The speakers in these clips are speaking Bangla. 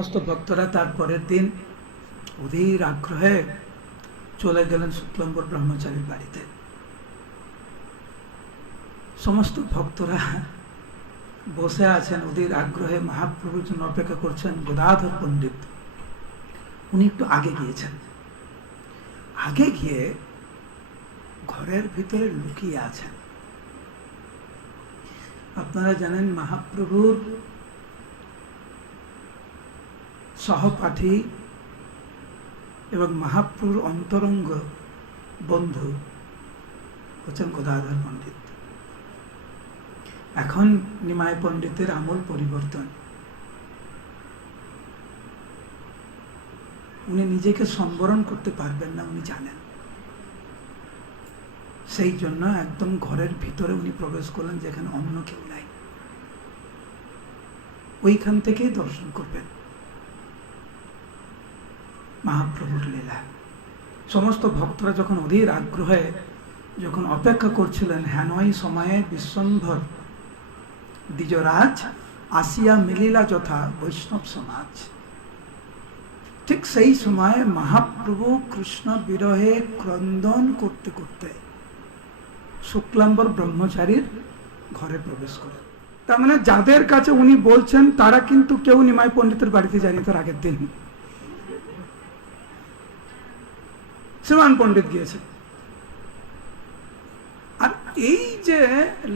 সমস্ত ভক্তরা তার পরের দিন অধীর আগ্রহে চলে গেলেন শুক্লম্বর ব্রহ্মচারীর বাড়িতে। সমস্ত ভক্তরা বসে আছেন অধীর আগ্রহে, মহাপ্রভুর জন্য অপেক্ষা করছেন গোদাধর পণ্ডিত। উনি একটু আগে গিয়েছেন। আগে গিয়ে ঘরের ভিতরে লুকিয়ে আছেন। আপনারা জানেন মহাপ্রভুর সহপাঠী এবং মহাপ্রভুর অন্তরঙ্গ বন্ধু হচ্ছেন গদাধর পণ্ডিত। এখন নিমায় পণ্ডিতের আমল পরিবর্তন। উনি নিজেকে সম্বরণ করতে পারবেন না, উনি জানেন। সেই জন্য একদম ঘরের ভিতরে উনি প্রবেশ করলেন, যেখানে অন্য কেউ নাই। ওইখান থেকেই দর্শন করবেন। মহাপ্রভুর লীলা। সমস্ত ভক্তরা যখন অধীর আগ্রহে যখন অপেক্ষা করছিলেন হেনই সময়ে বিশ্বম্ভর দ্বিজরাজ আসিয়া মিলিলা যথা বৈষ্ণব সমাজ। ঠিক সেই সময় মহাপ্রভু কৃষ্ণ বিরহে ক্রন্দন করতে করতে শুক্লাম্বর ব্রহ্মচারীর ঘরে প্রবেশ করেন। তার মানে যাদের কাছে উনি বলছেন, তারা কিন্তু কেউ নিমাই পণ্ডিতের বাড়িতে যায়নি, তার আগের দিন। শ্রীমান পণ্ডিত গিয়েছেন। আর এই যে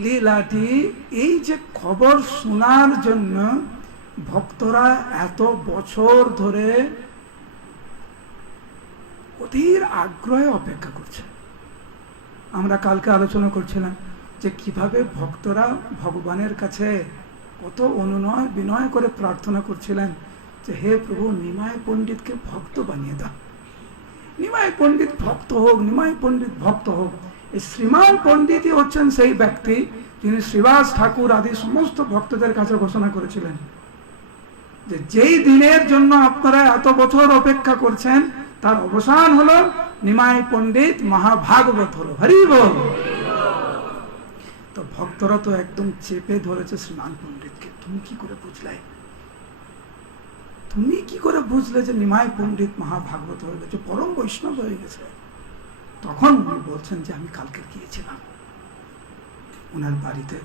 লীলাটি, এই যে খবর শোনার জন্য ভক্তরা এত বছর ধরে অধীর আগ্রহে অপেক্ষা করছে। আমরা কালকে আলোচনা করছিলাম যে কীভাবে ভক্তরা ভগবানের কাছে কত অনুনয় বিনয় করে প্রার্থনা করছিলেন যে, হে প্রভু নিমায় পণ্ডিতকে ভক্ত বানিয়ে দাও। নিমাই পণ্ডিত ভক্ত হোক, নিমাই পণ্ডিত ভক্ত হোক, এই শ্রীমান পণ্ডিতই হচ্ছেন সেই ব্যক্তি যিনি শ্রীবাস ঠাকুর আদি সমস্ত ভক্তদের কাছে ঘোষণা করেছিলেন যে যেই দিনের জন্য আপনারা এত বছর অপেক্ষা করছেন, তার অবসান হলো নিমাই পণ্ডিত মহাভাগবত হলো। হরি তো ভক্তরা তো একদম চেপে ধরেছে শ্রীমান পণ্ডিতকে। তুমি কি করে বুঝলাই তুমি কি করে বুঝলে যে নিমাই পণ্ডিত মহাভাগবত হয়ে গেছে? পরম বৈষ্ণব হয়ে গেছে। তখন উনি বলছেন যে আমি কালকে গিয়েছিলাম। ওনার বাড়িতে।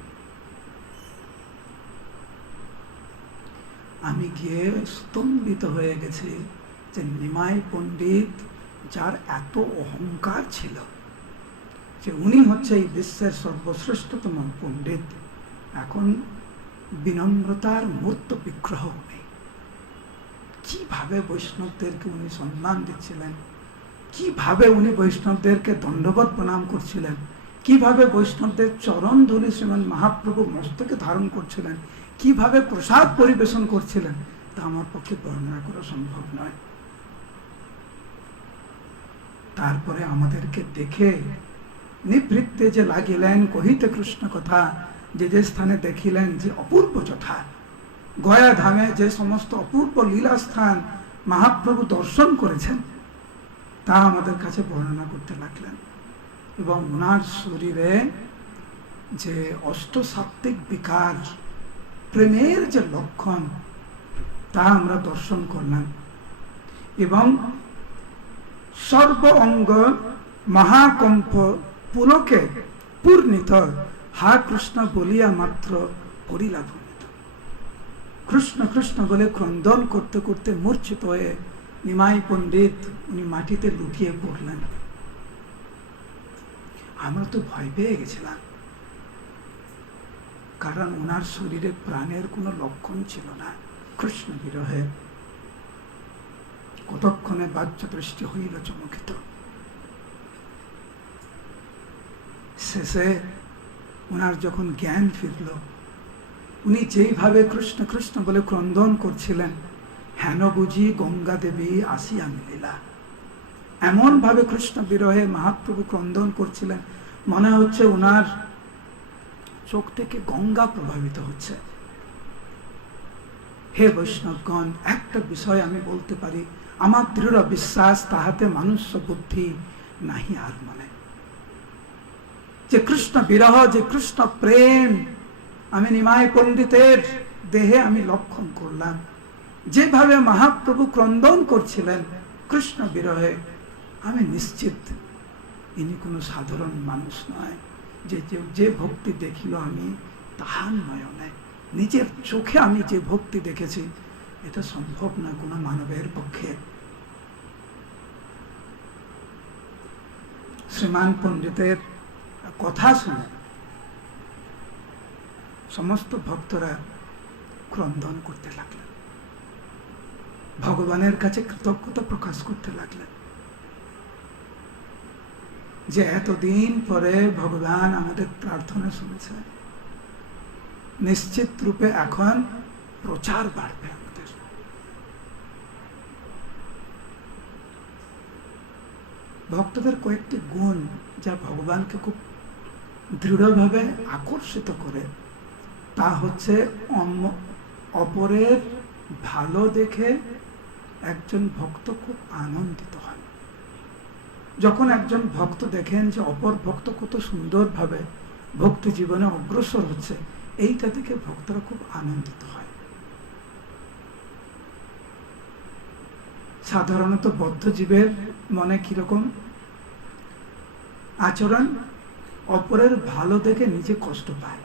আমি গিয়ে স্তম্ভিত হয়ে গেছি যে নিমাই পণ্ডিত যার এত অহংকার ছিল যে উনি হচ্ছে এই বিশ্বের সর্বশ্রেষ্ঠতম পণ্ডিত। এখন বিনম্রতার মূর্ত বিগ্রহ উনি। কীভাবে বৈষ্ণবদেরকে উনি সম্মান দিচ্ছিলেন? কীভাবে উনি বৈষ্ণবদেরকে দণ্ডবত প্রণাম করছিলেন? কীভাবে বৈষ্ণবদের চরণ ধরে শ্রীমান মহাপ্রভু মস্তকে ধারণ করছিলেন? কীভাবে প্রসাদ পরিবেশন করছিলেন? তা আমার পক্ষে বর্ণনা করা সম্ভব নয়। তারপরে আমাদেরকে দেখে নিবৃত্তে যে লাগিলেন, কহিতে কৃষ্ণ কথা, যে যে স্থানে দেখিলেন যে অপূর্ব যথা গয়া ধামে যে সমস্ত অপূর্ব লীলা স্থান মহাপ্রভু দর্শন করেছেন, তা আমাদের কাছে বর্ণনা করতে লাগলেন। এবং ওনার শরীরে যে অষ্টসাত্ত্বিক বিকার, প্রেমের যে লক্ষণ, তা আমরা দর্শন করলাম। এবং সর্ব অঙ্গ মহাকম্প পুলকে পূর্ণিত হা কৃষ্ণ বলিয়া মাত্র পরিলাভ কৃষ্ণ কৃষ্ণ বলে ক্রন্দন করতে করতে মূর্ছিত হয়ে নিমাই পণ্ডিত উনি মাটিতে লুকিয়ে পড়লেন। আমরা তো ভয় পেয়ে গেছিলাম। কারণ ওনার শরীরে প্রাণের কোনো লক্ষণ ছিল না, কৃষ্ণ বিরহে। কতক্ষণে বাহ্য দৃষ্টি হইল চমকিত। শেষে ওনার যখন জ্ঞান ফিরল উনি যেইভাবে কৃষ্ণ কৃষ্ণ বলে ক্রন্দন করছিলেন, হেন বুঝি গঙ্গা দেবী আসিয়া মিলিলা এমন ভাবে কৃষ্ণ বিরহে মহাপ্রভু ক্রন্দন করছিলেন, মনে হচ্ছে ওনার চোখ থেকে গঙ্গা প্রভাবিত হচ্ছে। হে বৈষ্ণবগণ, একটা বিষয় আমি বলতে পারি, আমার দৃঢ় বিশ্বাস, তাহাতে মানুষ বুদ্ধি নাহি আর মনে। যে কৃষ্ণ বিরহ, যে কৃষ্ণ প্রেম আমি নিমাই পণ্ডিতের দেহে আমি লক্ষণ করলাম। যেভাবে মহাপ্রভু ক্রন্দন করছিলেন কৃষ্ণ বিরহে, আমি নিশ্চিত ইনি কোনো সাধারণ মানুষ নয়। যে- যে ভক্তি দেখিল আমি, তাহার নয়নে নিজের চোখে আমি যে ভক্তি দেখেছি, এটা সম্ভব না কোনো মানবের পক্ষে। শ্রীমান পণ্ডিতের কথা শুনে সমস্ত ভক্তরা ক্রন্দন করতে লাগলেন। ভগবানের কাছে কৃতজ্ঞতা প্রকাশ করতে লাগলেন। যে এতদিন পরে ভগবান আমাদের প্রার্থনা শুনেছে নিশ্চিত রূপে এখন প্রচার বাড়বে আমাদের। ভক্তদের কয়েকটি গুণ যা ভগবানকে খুব দৃঢ়ভাবে আকর্ষিত করে তা হচ্ছে অপরের ভালো দেখে একজন ভক্ত খুব আনন্দিত হয় যখন একজন ভক্ত দেখেন যে অপর ভক্ত কত সুন্দরভাবে ভক্তি জীবনে অগ্রসর হচ্ছে, এইটা থেকে ভক্তরা খুব আনন্দিত হয়। সাধারণত বদ্ধজীবের মনে কীরকম আচরণ? অপরের ভালো দেখে নিজে কষ্ট পায়।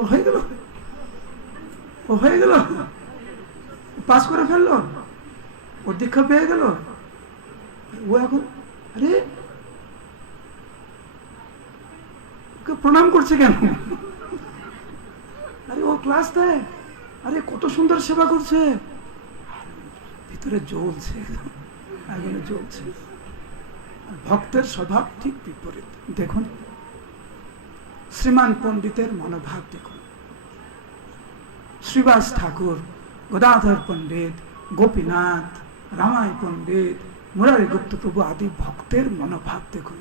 হয়ে গেল। ও হয়ে গেল। করে ফেলল। ওর দীক্ষা পেয়ে গেল। ও এখন, আরে, ওকে প্রণাম করছে কেন? আরে, ও ক্লাস দেয় আরে, কত সুন্দর সেবা করছে। ভিতরে জ্বলছে। আগুনে জ্বলছে। ভক্তের স্বভাব ঠিক বিপরীত। দেখুন। শ্রীমান পণ্ডিতের মনোভাব দেখুন। শ্রীবাস ঠাকুর, গদাধর পণ্ডিত, গোপীনাথ, রামাই পণ্ডিত, মুরারি গুপ্ত প্রভু আদি ভক্তের মনোভাব দেখুন।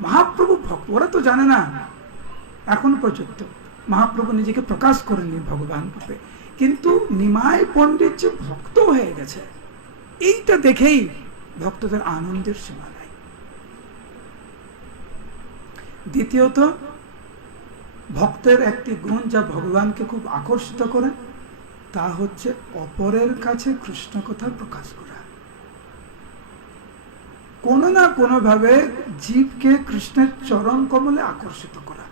মহাপ্রভু ভক্ত, ওরা তো জানে না। এখন পর্যন্ত মহাপ্রভু নিজেকে প্রকাশ করেননি ভগবান রূপে। কিন্তু নিমাই পণ্ডিত যে ভক্ত হয়ে গেছে, এইটা দেখেই ভক্তদের আনন্দের সীমা নাই দ্বিতীয়ত, ভক্তের একটি গুণ যা ভগবানকে খুব আকর্ষিত করে, তা হচ্ছে অপরের কাছে কৃষ্ণ কথা প্রকাশ করা। কোনো না কোনোভাবে জীবকে কৃষ্ণের চরণ কমলে আকর্ষিত করা।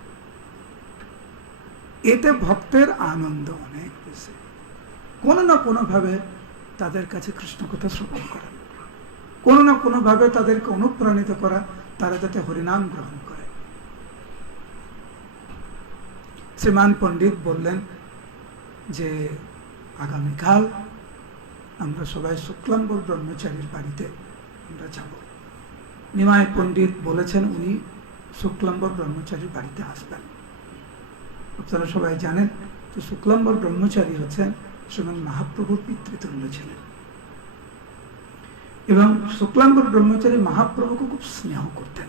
এতে ভক্তের আনন্দ অনেক বেশি। কোনো না কোনোভাবে তাদের কাছে কৃষ্ণ কথা শ্রবণ করা। কোনো না কোনোভাবে তাদেরকে অনুপ্রাণিত করা, তারা যাতে হরিনাম গ্রহণ করে। শ্রীমান পণ্ডিত বললেন যে, আগামীকাল আমরা সবাই শুক্লাম্বর ব্রহ্মচারীর বাড়িতে আমরা যাব। নিমাই পণ্ডিত বলেছেন, উনি শুক্লাম্বর ব্রহ্মচারীর বাড়িতে আসবেন। আপনারা সবাই জানেন যে শুক্লাম্বর ব্রহ্মচারী হচ্ছেন শ্রীমান মহাপ্রভুর পিতৃতুল্য ছিলেন। এবং শুক্লাম্বর ব্রহ্মচারী মহাপ্রভুকে খুব স্নেহ করতেন,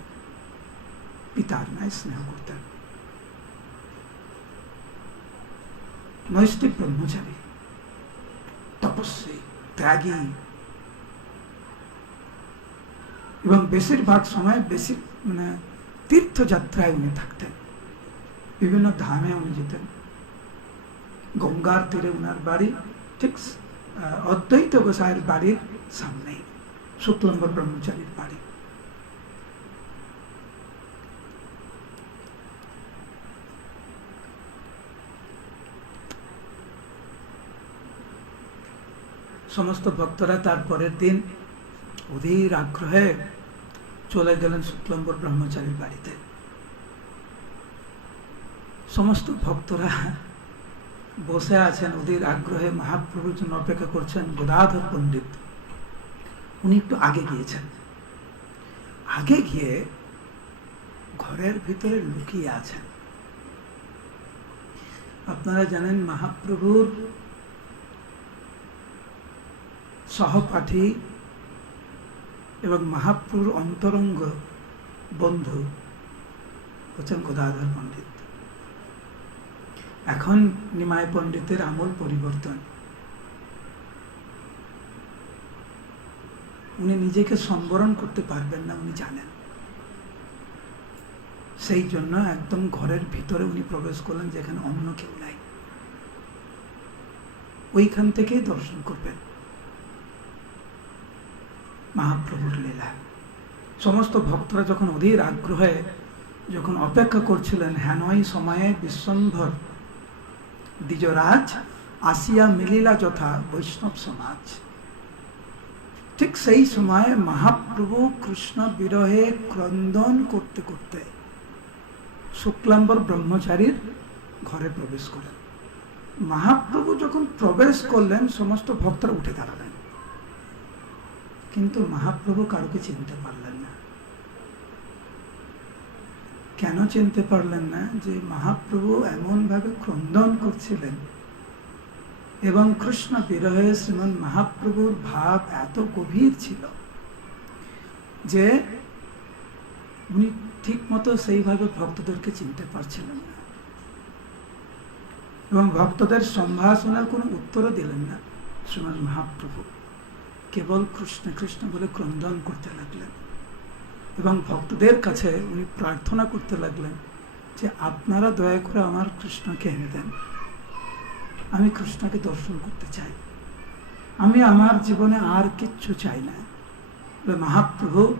পিতার নাই স্নেহ করতেন। নৈষ্ঠিক ব্রহ্মচারী। তপস্বী, ত্যাগী। এবং বেশিরভাগ সময় বেশি মানে তীর্থযাত্রায় উনি থাকতেন। বিভিন্ন ধামে উনি যেতেন। গঙ্গার তীরে উনার বাড়ি, ঠিক অদ্বৈত গোসাইয়ের বাড়ির সামনেই। শুক্লম্বর ব্রহ্মচারীর বাড়ি। সমস্ত ভক্তরা তার পরের দিন অধীর আগ্রহে চলে গেলেন শুক্লম্বর ব্রহ্মচারীর বাড়িতে। সমস্ত ভক্তরা বসে আছেন অধীর আগ্রহে, মহাপ্রভুর জন্য অপেক্ষা করছেন গদাধর পণ্ডিত। উনি একটু আগে গিয়েছেন। আগে গিয়ে ঘরের ভিতরে লুকিয়ে আছেন। আপনারা জানেন মহাপ্রভুর সহপাঠী এবং মহাপ্রভুর অন্তরঙ্গ বন্ধু হচ্ছেন গদাধর পণ্ডিত। এখন নিমায় পণ্ডিতের আমল পরিবর্তন। উনি নিজেকে সম্বরণ করতে পারবেন না, উনি জানেন। সেই জন্য একদম ঘরের ভিতরে উনি প্রবেশ করলেন, যেখানে অন্য কেউ নাই। ওইখান থেকেই দর্শন করবেন। মহাপ্রভুর লীলা। সমস্ত ভক্তরা যখন অধীর আগ্রহে যখন অপেক্ষা করছিলেন হ্যানয় সময়ে বিশ্বম্ভর, দ্বিজরাজ আসিয়া মিলিলা যথা বৈষ্ণব সমাজ। ঠিক সেই সময় মহাপ্রভু কৃষ্ণ বিরহে ক্রন্দন করতে করতে শুক্লাম্বর ব্রহ্মচারীর ঘরে প্রবেশ করেন। মহাপ্রভু যখন প্রবেশ করলেন, সমস্ত ভক্তরা উঠে দাঁড়ালেন। কিন্তু মহাপ্রভু কারোকে চিনতে পারলেন না। কেন চিনতে পারলেন না? যে মহাপ্রভু এমনভাবে ক্রন্দন করছিলেন এবং কৃষ্ণ বিরহে শ্রীমন মহাপ্রভুর ভাব এত গভীর ছিল যে উনি ঠিক মতো সেইভাবে ভক্তদেরকে চিনতে পারছিলেন না। এবং ভক্তদের সম্ভাষণের কোনো উত্তরও দিলেন না শ্রীমন মহাপ্রভু। কেবল কৃষ্ণ কৃষ্ণ বলে ক্রন্দন করতে লাগলেন। এবং ভক্তদের কাছে উনি প্রার্থনা করতে লাগলেন যে আপনারা দয়া করে আমার কৃষ্ণকে এনে দেন। আমি কৃষ্ণকে দর্শন করতে চাই। আমি আমার জীবনে আর কিচ্ছু চাই না। মহাপ্রভু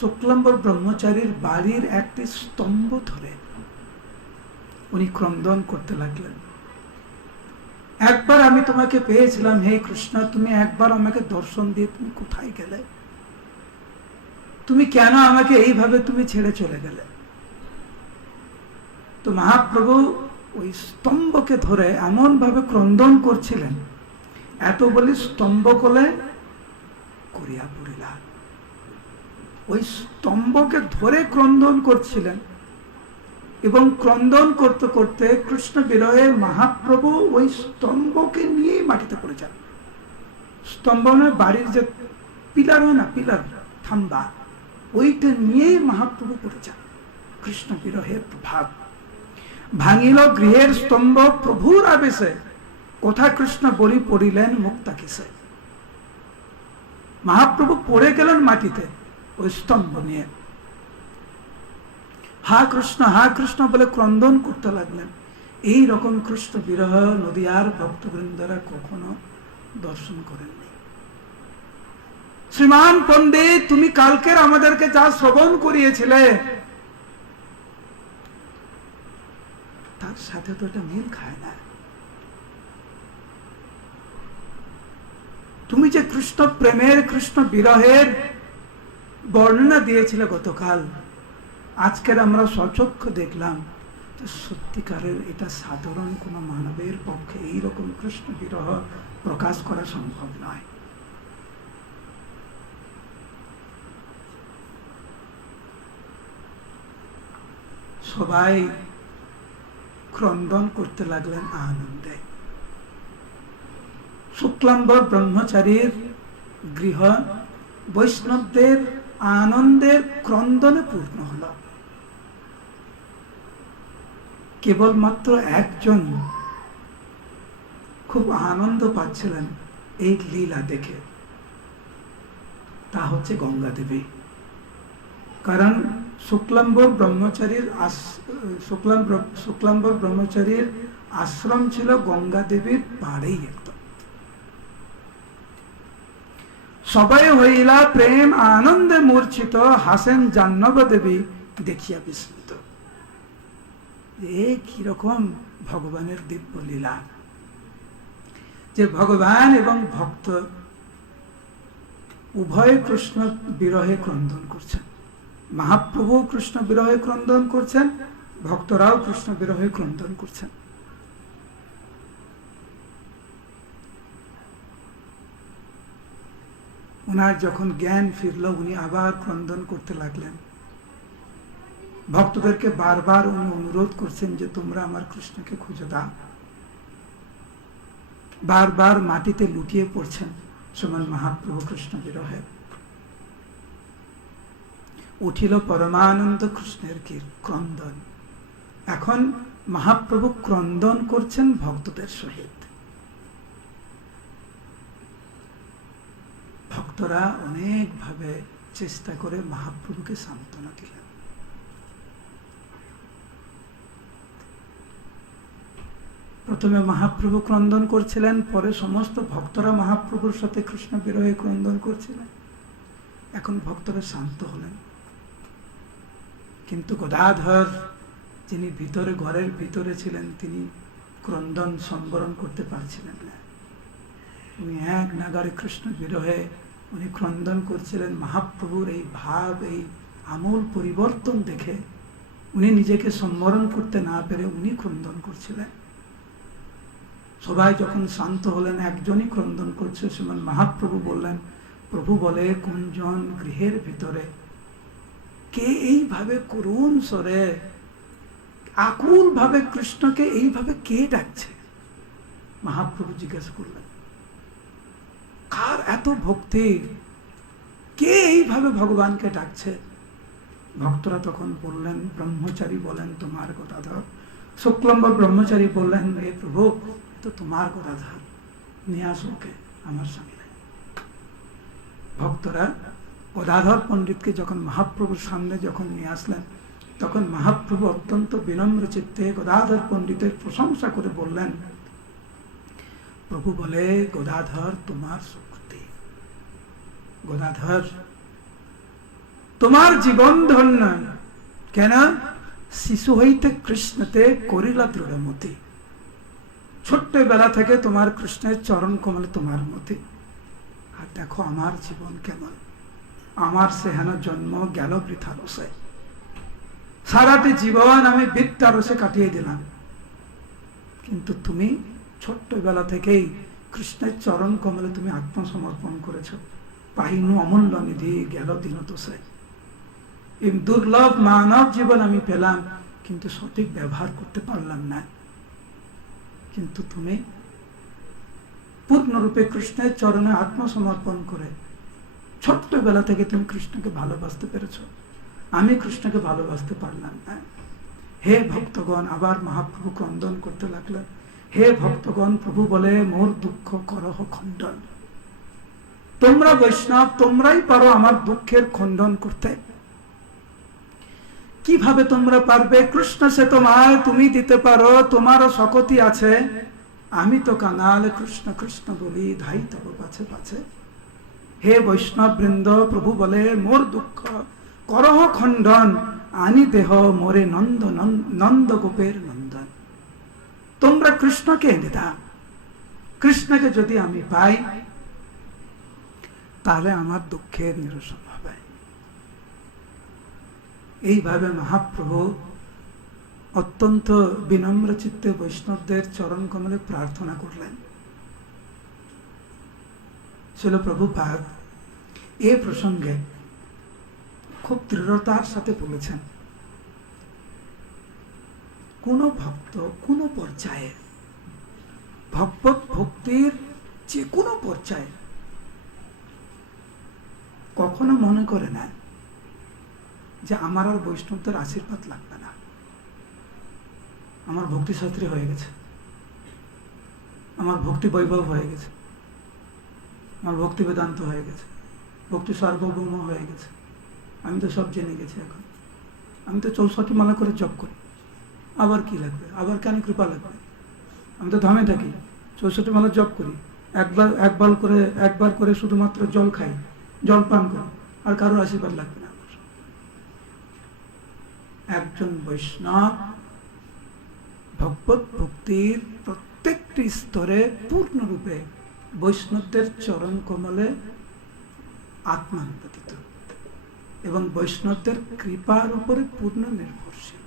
শুক্লম্বর ব্রহ্মচারীর বাড়ির একটি স্তম্ভ ধরে উনি ক্রন্দন করতে লাগলেন। একবার আমি তোমাকে পেয়েছিলাম, হে কৃষ্ণ, তুমি একবার আমাকে দর্শন দিয়ে তুমি কোথায় গেলে? তুমি কেন আমাকে এইভাবে তুমি ছেড়ে চলে গেলে? তো মহাপ্রভু ওই স্তম্ভকে ধরে এমন ভাবে ক্রন্দন করছিলেন, এত বলি স্তম্ভ কলে করিয়া পড়িলা। ওই স্তম্ভকে ধরে ক্রন্দন করছিলেন। এবং ক্রন্দন করতে করতে কৃষ্ণ বিরহে মহাপ্রভু ওই স্তম্ভকে নিয়েই মাটিতে পড়ে যান। স্তম্ভ বাড়ির যে পিলার হয় না, পিলার, থাম্বা, ওইটা নিয়েই মহাপ্রভু পড়ে যান। কৃষ্ণ বিরহের প্রভাব ভাঙিল গৃহের স্তম্ভ প্রভুর আবেশে কোথা কৃষ্ণ বলি পড়িলেন মুক্তা কিসে মহাপ্রভু পড়ে গেলেন মাটিতে, ওই স্তম্ভ নিয়ে। হা কৃষ্ণ হা কৃষ্ণ বলে ক্রন্দন করতে লাগলেন। এই রকম কৃষ্ণ বিরহ নদীয়ার ভক্তবৃন্দরা কখনো দর্শন করেননি। শ্রীমান পণ্ডিত, তুমি কালকের আমাদেরকে যা শ্রবণ করিয়েছিলে, তার সাথে তো এটা মিল খায় না। তুমি যে কৃষ্ণ প্রেমের, কৃষ্ণ বিরহের বর্ণনা দিয়েছিলে গতকাল আজকের আমরা সচক্ষ দেখলাম সত্যিকারের এটা সাধারণ কোনো মানবের পক্ষে এইরকম কৃষ্ণ বিরহ প্রকাশ করা সম্ভব নয়। সবাই ক্রন্দন করতে লাগলেন আনন্দে। শুক্লাম্বর ব্রহ্মচারীর গৃহ বৈষ্ণবদের আনন্দের ক্রন্দনে পূর্ণ হল। কেবলমাত্র একজন খুব আনন্দ পাচ্ছিলেন এই লীলা দেখে। তা হচ্ছে গঙ্গা দেবী কারণ শুক্লাম্বর ব্রহ্মচারীর শুক্লাম শুক্লাম্বর ব্রহ্মচারীর আশ্রম ছিল গঙ্গা দেবীর পাড়েই। একদম সবাই হইলা প্রেম আনন্দে মূর্ছিত হাসেন জাহ্নব দেবী দেখিয়া বিস্মিত। এ কীরকম ভগবানের দিব্য লীলা। যে ভগবান এবং ভক্ত উভয় কৃষ্ণ বিরহে ক্রন্দন করছেন। মহাপ্রভু কৃষ্ণ বিরহে ক্রন্দন করছেন, ভক্তরাও কৃষ্ণ বিরহে ক্রন্দন করছেন। ওনার যখন জ্ঞান ফিরল, উনি আবার ক্রন্দন করতে লাগলেন। ভক্তদেরকে বারবার উনি অনুরোধ করছেন যে, তোমরা আমার কৃষ্ণকে খুঁজে দাও। বারবার মাটিতে লুটিয়ে পড়ছেন সমান মহাপ্রভু কৃষ্ণ বিরহে উঠিল পরমানন্দ কৃষ্ণের ক্রন্দন। এখন মহাপ্রভু ক্রন্দন করছেন ভক্তদের সহিত। ভক্তরা অনেকভাবে চেষ্টা করে মহাপ্রভুকে সান্ত্বনা দিলেন। প্রথমে মহাপ্রভু ক্রন্দন করছিলেন, পরে সমস্ত ভক্তরা মহাপ্রভুর সাথে কৃষ্ণ বিরহে ক্রন্দন করছিলেন। এখন ভক্তরা শান্ত হলেন। কিন্তু গদাধর, যিনি ভিতরে, ঘরের ভিতরে ছিলেন, তিনি ক্রন্দন সম্বরণ করতে পারছিলেন না। উনি এক নাগারে কৃষ্ণ বিরহে উনি ক্রন্দন করছিলেন, মহাপ্রভুর এই ভাব, এই আমূল পরিবর্তন দেখে উনি নিজেকে সম্বরণ করতে না পেরে উনি ক্রন্দন করছিলেন। সবাই যখন শান্ত হলেন, একজনই ক্রন্দন করছে সেমন মহাপ্রভু বললেন, প্রভু বলে, কুঞ্জন গৃহের ভিতরে কে এইভাবে করুণ স্বরে, আকুল ভাবে কৃষ্ণকে এইভাবে কে ডাকছে? মহাপ্রভু জিজ্ঞেস করলেন। কার এত ভক্তি? কে এইভাবে ভগবানকে ডাকছে? ভক্তরা তখন বললেন, ব্রহ্মচারী বলেন, তোমার কথা ধর। শুক্লম্বর ব্রহ্মচারী বললেন, হে প্রভু, তো তোমার কথা ধর। নিয়ে আসো ওকে, আমার সামনে। ভক্তরা গদাধর পণ্ডিতকে যখন মহাপ্রভুর সামনে যখন নিয়ে আসলেন, তখন মহাপ্রভু অত্যন্ত বিনম্র চিত্তে গদাধর পণ্ডিতের প্রশংসা করে বললেন প্রভু বলে, গদাধর তোমার শক্তি গদাধর, তোমার জীবন ধন্য। কেন? শিশু হইতে কৃষ্ণতে করিলা দৃঢ়মতি। ছোট্ট বেলা থেকে তোমার কৃষ্ণের চরণ কমলে তোমার মতি। আর দেখো আমার জীবন কেমন। আমার সেহানো জন্ম গেল বৃথা রসে। সারাটি জীবন আমি বিদ্যা রসে কাটিয়ে দিলাম। কিন্তু তুমি ছোট্টবেলা থেকেই কৃষ্ণের চরণ কমলে তুমি আত্মসমর্পণ করেছ। পাহিনু অমূল্য নিধি গেল দিনতোষে। এই দুর্লভ মানব জীবন আমি পেলাম, কিন্তু সঠিক ব্যবহার করতে পারলাম না। কিন্তু তুমি পূর্ণরূপে কৃষ্ণের চরণে আত্মসমর্পণ করে ছোট্টবেলা থেকে তুমি কৃষ্ণকে ভালোবাসতে পেরেছ। আমি কৃষ্ণকে ভালোবাসতে পারলাম না। হে ভক্তগণ, আবার মহাপ্রভু ক্রন্দন করতে লাগলেন। হে ভক্তগণ, প্রভু বলে, মোর দুঃখ করহ খণ্ডন। তোমরা বৈষ্ণব, তোমরাই পারো আমার দুঃখের খণ্ডন করতে। কীভাবে তোমরা পারবে? কৃষ্ণ সে তোমার তুমি দিতে পারো, তোমারও শকতি আছে। আমি তো কাঙাল, কৃষ্ণ কৃষ্ণ বলি, ধাই তব পাছে পাছে। হে বৈষ্ণব বৃন্দ প্রভু বলে, মোর দুঃখ করহ খণ্ডন। আনি দেহ, মোরে নন্দ নন্দ গোপের নন্দন তোমরা কৃষ্ণকে এনে দাও। কৃষ্ণকে যদি আমি পাই, তাহলে আমার দুঃখের নিরসন হবে। এইভাবে মহাপ্রভু অত্যন্ত বিনম্র চিত্তে বৈষ্ণবদের চরণ কমলে প্রার্থনা করলেন। ছিল প্রভুপাদ এ প্রসঙ্গে খুব দৃঢ়তার সাথে বলেছেন। কোন ভক্ত কোন পর্যায়ে, ভগবত ভক্তির যে কোনো পর্যায়ে কখনো মনে করে না যে আমার আর বৈষ্ণবদের আশীর্বাদ লাগবে না। আমার ভক্তি শাস্ত্রী হয়ে গেছে। আমার ভক্তি বৈভব হয়ে গেছে। আমার ভক্তি বেদান্ত হয়ে গেছে। ভক্তি সার্বভৌম হয়ে গেছে। আমি তো সব জেনে গেছি এখন। আমি তো চৌষট্টি মালা করে জপ করি। আবার কি লাগবে? আবার কেন কৃপা লাগবে? আমি তো ধামে থাকি। চৌষট্টি মালা জপ করি। একবার একবার করে একবার করে শুধুমাত্র জল খাই। জল পান করি। আর কারোর আশীর্বাদ লাগবে না একজন বৈষ্ণব ভগবত ভক্তির প্রত্যেকটি স্তরে পূর্ণরূপে বৈষ্ণবদের চরণ কমলে আত্মা নিবেদিত এবং বৈষ্ণবদের কৃপার উপরে পূর্ণ নির্ভরশীল।